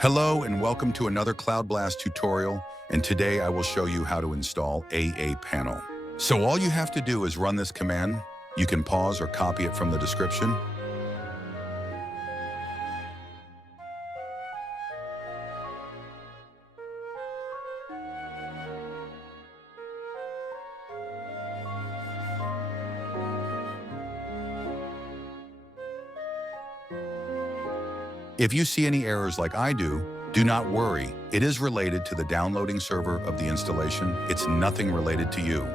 Hello and welcome to another Cloudblast tutorial, and today I will show you how to install Aapanel. So all you have to do is run this command. You can pause or copy it from the description. If you see any errors like I do not worry. It is related to the downloading server of the installation. It's nothing related to you.